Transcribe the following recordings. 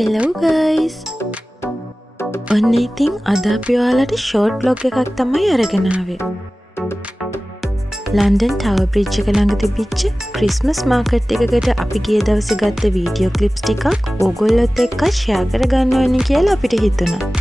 Hello guys! ඔන්න ඉතින් අද අපි ඔයාලට ෂෝට් බ්ලොග් එකක් තමයි අරගෙන ආවේ. ලන්ඩන් ටවර් බ්‍රිජ් එක ළඟ තිබිච්ච ක්‍රිස්මස් මාකට් එකකට අපි ගිය දවසේ ගත්ත වීඩියෝ ක්ලිප්ස් ටිකක් ඕගොල්ලොත් එක්ක ෂෙයා කරගන්න ඕනේ කියලා අපිට හිතුණා.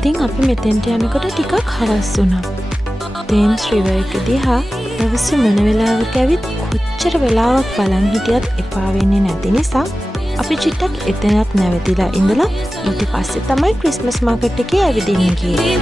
ඉතින් අපි මෙතෙන්ට යනකොට ටිකක් හවස් වුණා. තේම්ස් රිවර් එක දිහා දවසේ මොන වෙලාවක ඇවිත් කොච්චර වෙලාවක් බලන් හිටියත් එපා වෙන්නේ නැති නිසා අපි චුට්ටක් එතනත් නැවතිලා ඉඳලා ඊට පස්සේ තමයි ක්‍රිස්මස් මාකට් එකේ ඇවිදින්න ගියේ.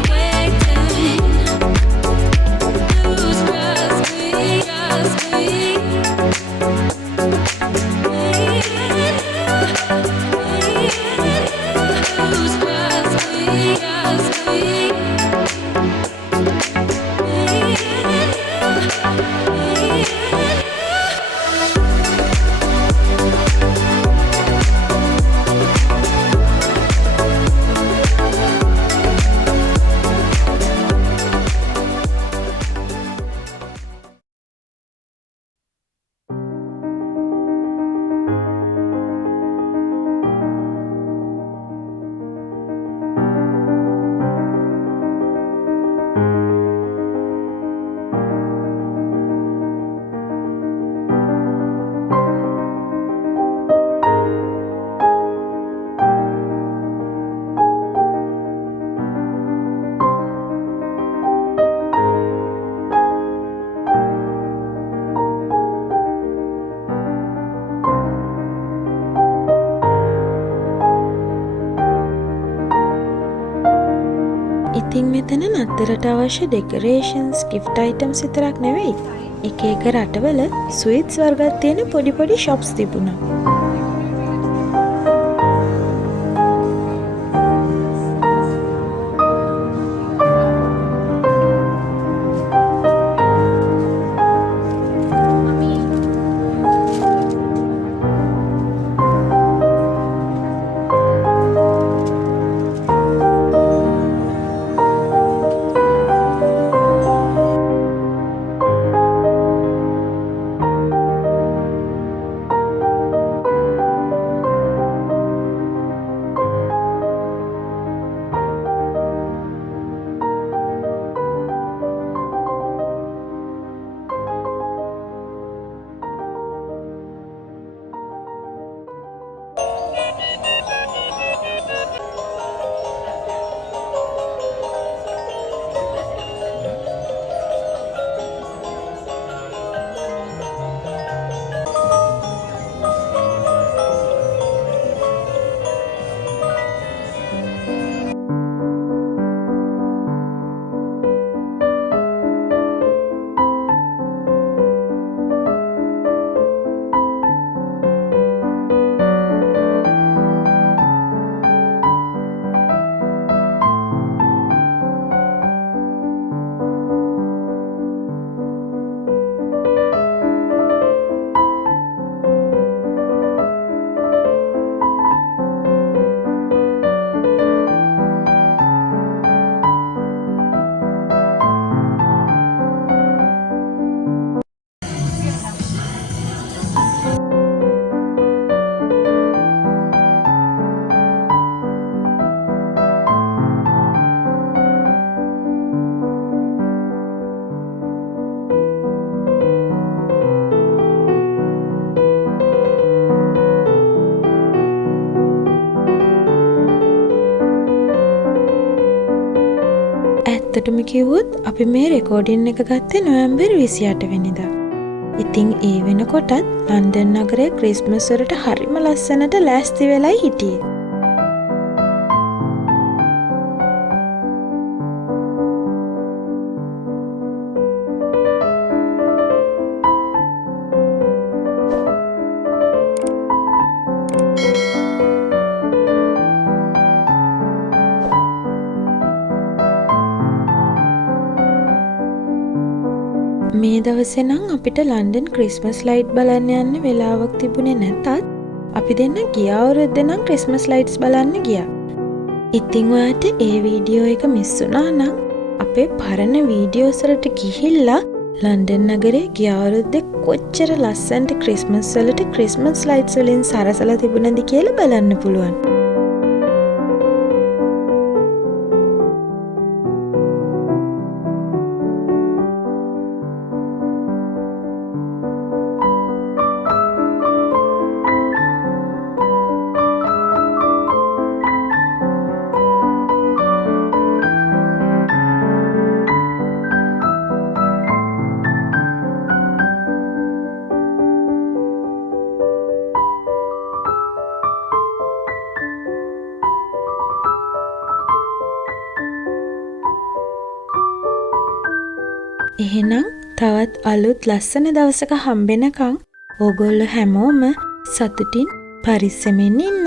ඉතින් මෙතන නතරට අවශ්‍ය ඩෙකොරේෂන්ස්, ගිෆ්ට් අයිටම්ස් විතරක් නෙවෙයි. එක එක රටවල ස්වීට්ස් වර්ගත් තියෙන පොඩි පොඩි shops තිබුණා. ඇත්තටම කිව්වොත් අපි මේ රෙකෝඩින් එක ගත්තේ නොවැම්බර් 28 වෙනිදා. ඉතින් ඒ වෙනකොටත් ලන්ඩන් නගරේ ක්‍රිස්මස් වලට හරිම ලස්සනට ලෑස්ති වෙලයි හිටියේ. මේ දවසේ නම් අපිට ලන්ඩන් ක්‍රිස්මස් ලයිට් බලන්න යන්න වෙලාවක් තිබුණේ නැතත් අපි දෙන්න ගිය අවුරුද්දේ නම් ක්‍රිස්මස් ලයිට්ස් බලන්න ගියා. ඉතින් ඔයාට ඒ වීඩියෝ එක මිස් වුණා නම් අපේ පරණ වීඩියෝස් වලට ගිහිල්ලා ලන්ඩන් නගරේ ගිය අවුරුද්දේ කොච්චර ලස්සනට ක්‍රිස්මස් වලට ක්‍රිස්මස් ලයිට්ස් වලින් සරසලා තිබුණද කියලා බලන්න පුළුවන්. එහෙනම් තවත් අලුත් ලස්සන දවසක හම්බෙනකන් ඕගොල්ලෝ හැමෝම සතුටින් පරිස්සමෙන් ඉන්න.